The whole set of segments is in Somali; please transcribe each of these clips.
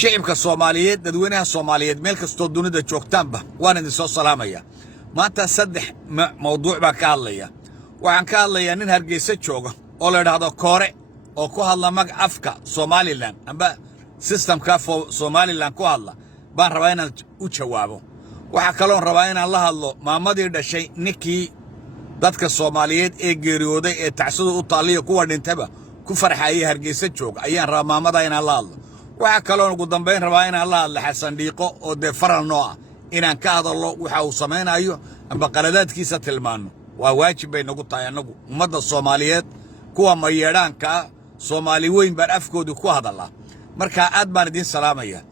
shacibka Soomaaliyeed dadweynaha Soomaaliyeed meel kastoo dunida joogtaanba waan idin soo salaamaya maanta saddex mawduuc baan ka hadlaya waxaan ka hadlayaa nin Hargeysa jooga oo la yiraahdo Koore oo ku hadla mag afka Somaliland amba systemka Somaliland ku hadla baan rabaa inaan u jawaabo waxa kale oo rabaa inaan la hadlo maamadii dhashay ninkii dadka Soomaaliyeed ee geeriyooday ee tacsida u taaliyo kuwa dhintaba ku farxayay Hargeysa jooga ayaan rabaa maamada inaan la hadlo waxa kale oo ugu dambeyn rabaa inaan la hadlo Xasan Dhiiqo oo de faral noo ah inaan ka hadlo waxa uu sameeyo amba qaladaadkiisa tilmaano waa waajib bay nagu tahay anagu ummadda Soomaaliyeed kuwa ma yeedhaanka Soomaali weyn baan afkoodu ku hadalaa marka aad baan idin salaamaya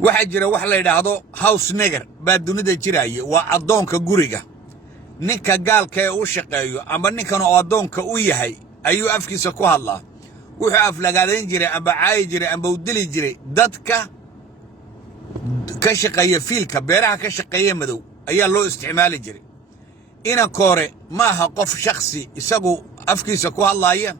waxa jira wax la yiraahdo house nigger baa dunida jiraya waa adoonka guriga ninka gaalka ee u shaqeeyo ama ninkan oo adoonka u yahay ayuu afkiisa ku hadlaa wuxuu aflagaadayn jiray amba caay jiray amba u dili jiray dadka ka shaqeeya fiilka beeraha ka shaqeeya madow ayaa loo isticmaali jiray ina Koore ma aha qof shakhsi isagu afkiisa ku hadlaaya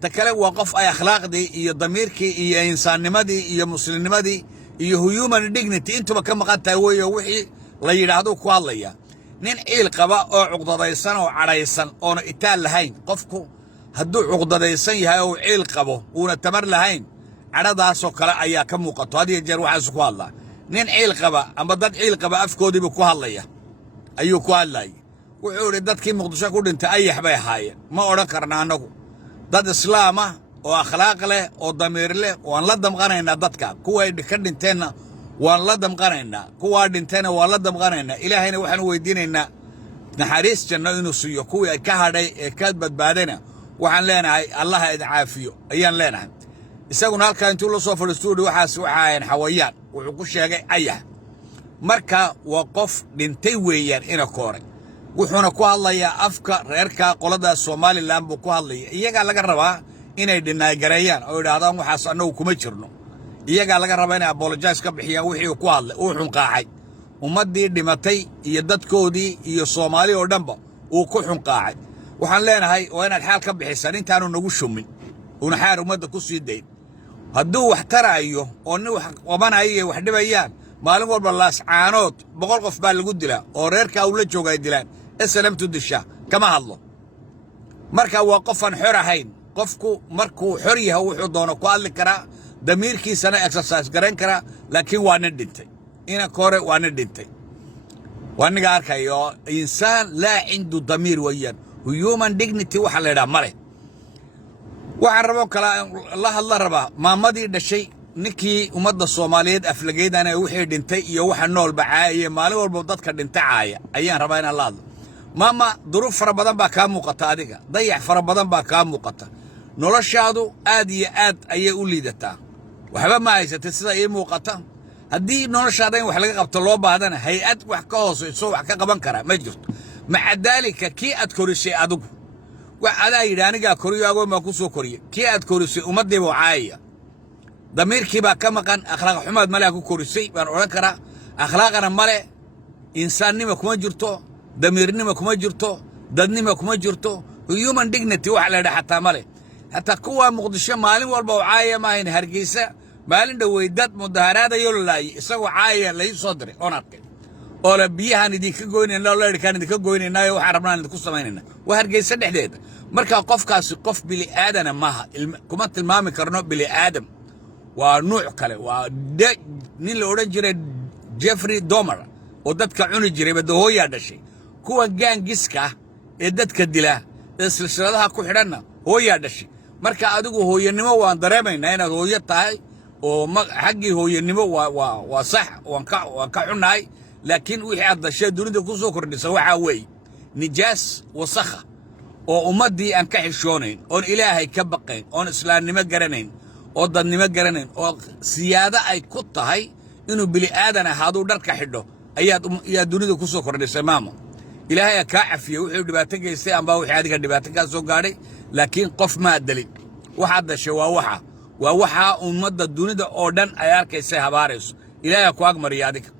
ta kale waa qof ay akhlaaqdii iyo damiirkii iyo insaannimadii iyo muslimnimadii iyo human dignity intuba ka maqan tahay weeyo wixii la yiraahdo ku hadlaya nin ciil qaba oo cuqdadaysan oo cadhaysan oo itaal lahayn qofku hadduu cuqdadaysan yahay oo ciil qabo una tamar lahayn cadhadaas oo kale ayaa ka muuqato hadii jeer waxa ku hadlaa nin ciil qaba ama dad ciil qaba afkoodiiba ku hadlaya ayuu ku hadlay wuxuu yiri dadkii Muqdisho ku dhintay ayax bay ahaayeen ma oran karna anagu dad islaam ah oo akhlaaq leh oo damiir leh oo aan la damqanaynaa dadka kuwa ay ka dhinteena waan la damqanaynaa kuwa dhinteena waan la damqanaynaa ilaahayna waxaan weydiinaynaa naxariis janno inuu siiyo kuwa ay ka hadhay ee ka badbaadana waxaan leenahay Allah id caafiyo ayaan leenahay isaguna halka intuu la soo fadhiisto waxaas waxaan xawayaan wuxuu ku sheegay ayax marka waa qof dhintay weeyaan ina Koore wuxuuna ku hadlayaa afka reerka qolada Somaliland buu ku hadlaya iyaga laga rabaa inay dhinay gareeyaan oo yiraahdaan waxaas anagu kuma jirno iyaga laga rabaa inay apologize ka bixiyaan wixii ku hadlay oo xun qaacay ummadii dhimatay iyo dadkoodii iyo Soomaali oo dhanba uu ku xun qaacay waxaan leenahay waa inaad xal ka bixisan intaanu nagu shumin una xaar ummadda ku sii day hadduu wax tarayo oo nin wax qabanayo wax dhibayaan maalin walba laas caanood 100 qof baa lagu dilaa oo reerka uu la joogay dilaan اسلمت الدشا كما هالله مركا وقفا حرهين قفكو مركو حريه وحضونه قال لك كرا دميركي سنه اكسرسايز غرين كرا لكن وانا دنتي انا كوره وانا دنتي وانا اركايو انسان لا عنده ضمير ويان هيومن ديجنتي waxa la yiraahdo mare waxaan rabo kala Allah raba maamadii dhashay ninkii ummadda Soomaaliyeed aflageedana wixii dhintay iyo waxa nool bacaayay maalin walba dadka dhintacaaya ayaan rabaa in la hadlo mama duruuf fara badan baa ka muuqata adiga dayax fara badan baa ka muuqata noloshaadu aad iyo aad ayay u liidataa waxba ma haysatay sida ay muuqata haddii noloshaada in wax laga qabto loo baahdana hay'ad wax ka hooseyso wax ka qaban kara ma jirto maca dalika kii aad korisay adigu waxa yidhi aniga koriyo ma ku soo koriyo kii aad korisay ummadii buu caayaya damiirkii baa ka maqan akhlaaq xumaad male ku korisay baan oran karaa akhlaaqana male insaannimo kuma jirto damiirnimo kuma jirto dadnimo kuma jirto human dignity waxa la dhaxtaa male hatta kuwa Muqdisho maalin walba oo caaya ma ahayn Hargeysa maalin dhaweey dad mudaharaad ayo laay isagoo caaya la soo diray on arkay oo la biyahan idinka goynayna la yirkaan idinka goynayna waxa rabnaan idinku sameynayna waa Hargeysa dhexdeeda marka qofkaasi qof bili aadana maaha kuma tilmaami karno bili aadam waa nooc kale waa nin la oran jiray Jeffrey Dahmer oo dadka cuni jiray badahooya dhashay kuwa gaangiska ee dadka dila ee silsiladaha ku xidhanna hooya dhashay marka adigu hooyanimo waan dareemaynaa inaad hooyo tahay oo xaqii hooyanimo waa sax waan ka xunahay laakiin wixii aad dhashay dunida ku soo kordhisay waxa weey nijaas wasakha oo ummadii aan ka xishoonayn oo Ilaahay ka baqayn oo islaamnimo garanayn oo dadnimo garanayn oo siyaada ay ku tahay inuu bili aadan ahaado dharka xidho ayaa dunida ku soo kordhisay maamo Ilaahay ka cafiyo wuxuu dhibaato geystay amba wixii adiga dhibaato ka soo gaaray laakiin qof ma dalin waxa dhashay waa waxa ummadda dunida oo dhan ay arkaysay habaarayso Ilaahay ku agmariyo adiga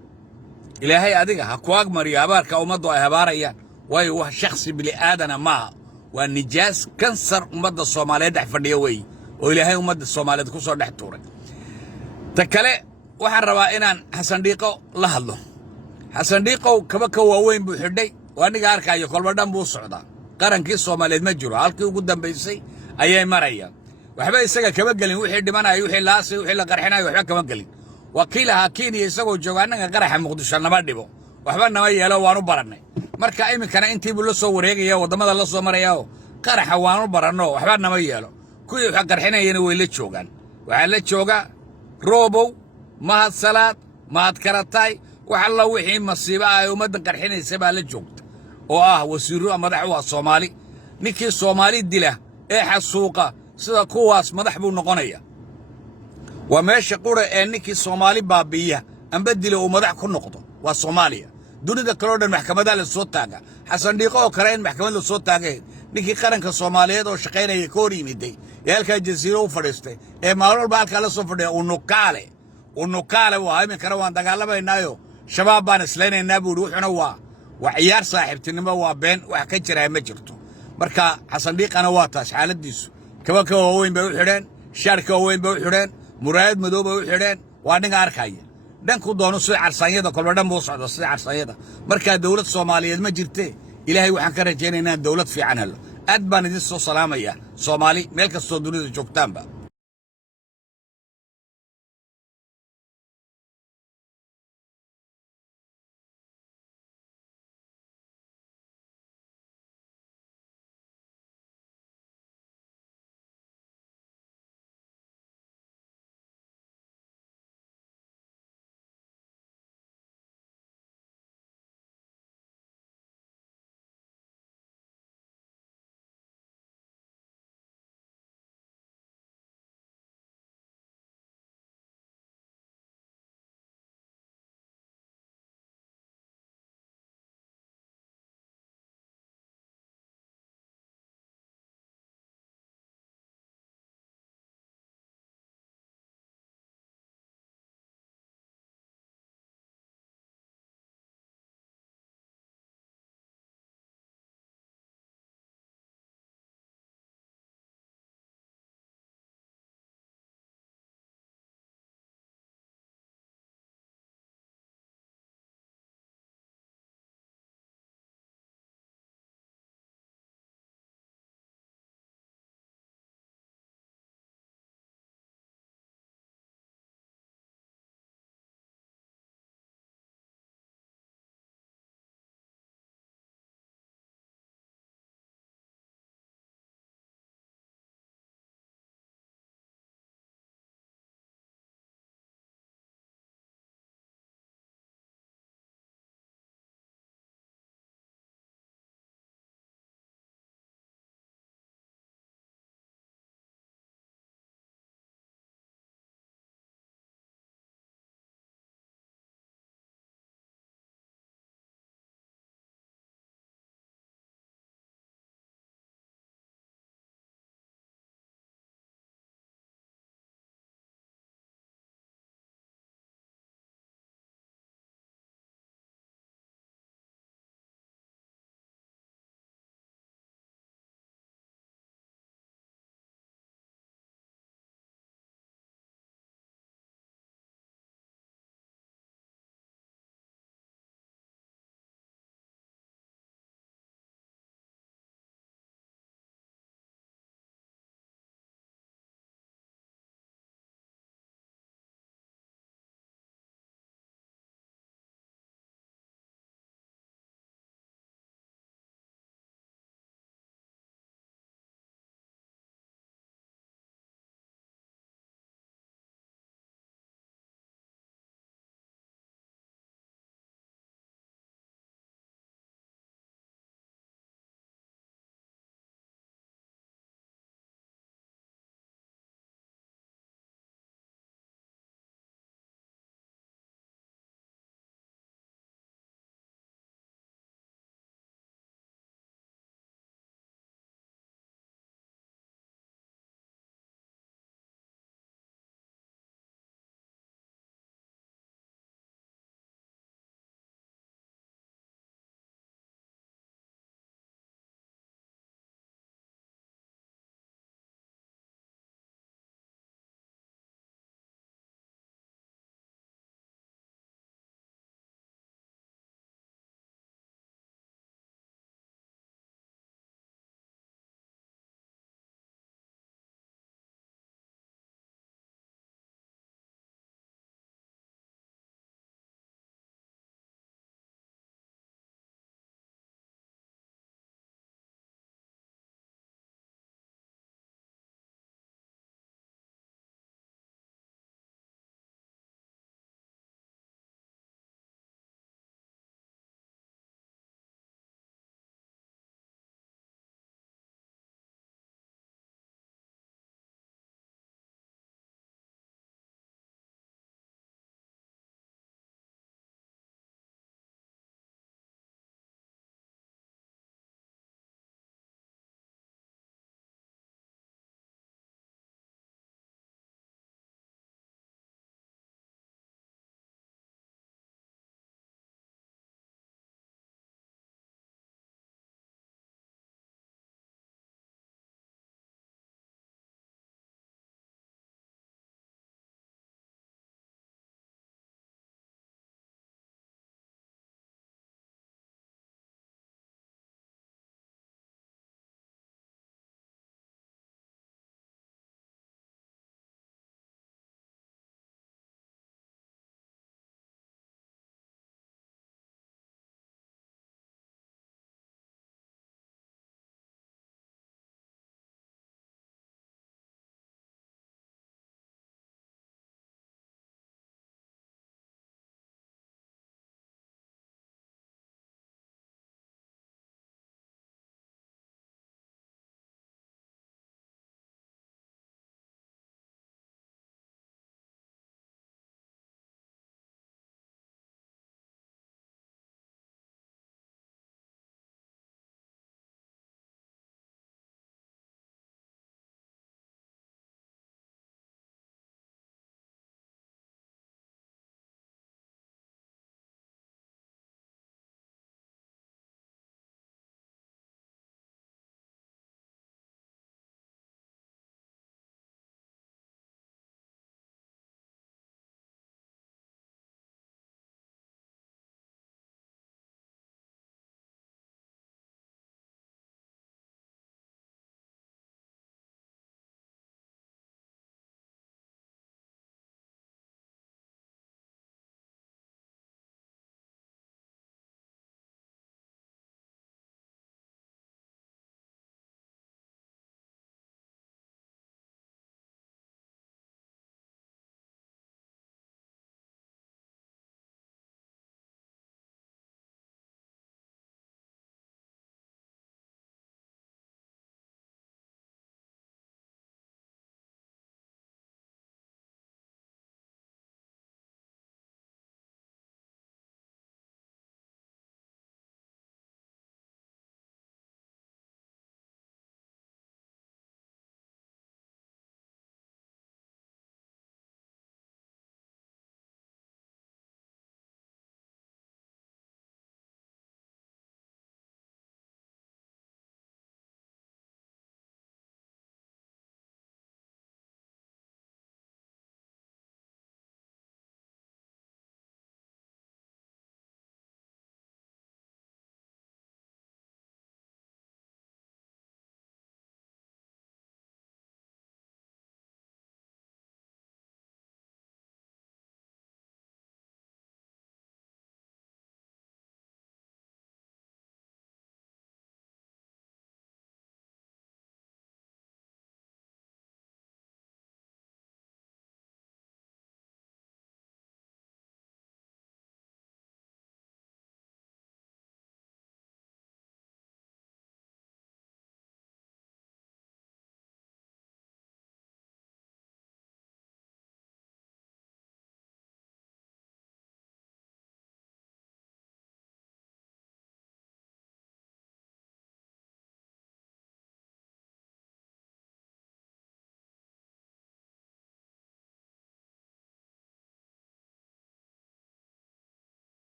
Ilaahay adiga ha ku agmariyo habaarka ummaddu ay habaarayaan way wax shakhsi bili aadan ma waa nijaas kansar ummadda Soomaaliyeed dhex fadhiyo way oo Ilaahay ummadda Soomaaliyeed ku soo dhex tuuray تكلي waxaan rabaa inaan xasan dhiiqo la hadlo xasan dhiiqo kaba ka waaweyn buu xidhay waaniga arkayo kolba dhan buu socdaa qarankii Soomaaliyeed ma jiro halkii ugu dambeysay ayay marayaan waxba isaga kaba galin wixii dhimanayo wixii laasay wixii la qarxinayo waxba kaba galin wakiilaha Kenya isagoo jooga anaga qaraxa Muqdisho nama dhibo waxba nama yeelo waanu baranay marka iminkana intii buu la soo wareegaya wadamada la soo maraya qaraxa waanu baranno waxba nama yeelo kuwii wax qarxinayna way la joogan waxa la jooga Robow mahad salaad mahad karatay waxa la wixii masiiba ay umada qarxinaysa baa la joogta oo ah wasiiro madax waa Soomaali ninkii Soomaali dila ee xasuuqa sida kuwaas madax buu noqonaya waa meesha qura ee ninkii Soomaali baabiya amba dila uu madax ku noqdo waa Soomaaliya dunida kale oo dhan maxkamada la soo taaga xasan dhiiqo oo kale in maxkamada la soo taagay ninkii qaranka Soomaaliyeed oo shaqeynaya ka hor yimiday ee halka jasiiro u fadhiistay ee maalmo baalka la soo fadhiya ونقال وهاي من كروان دقالبا إنايو شباب بان سلينا النابود وحنا وعيار صاحب تنما وبين وحكجر هاي مجرتو مركا حسن ديق أنا واتاش حالة ديسو كما كوين بوحدين شاركة وين بوحدين مراد مدو بوحدين وانين عاركاية دان كو دونو سوي عرصانية دا كل بدن بوصعد سوي عرصانية دا مركا دولة صومالية مجرتي إلهي وحن كرجين إنها دولة في عنها أدبان ديسو سلامية صومالي ملك الصدوري دا جوكتان با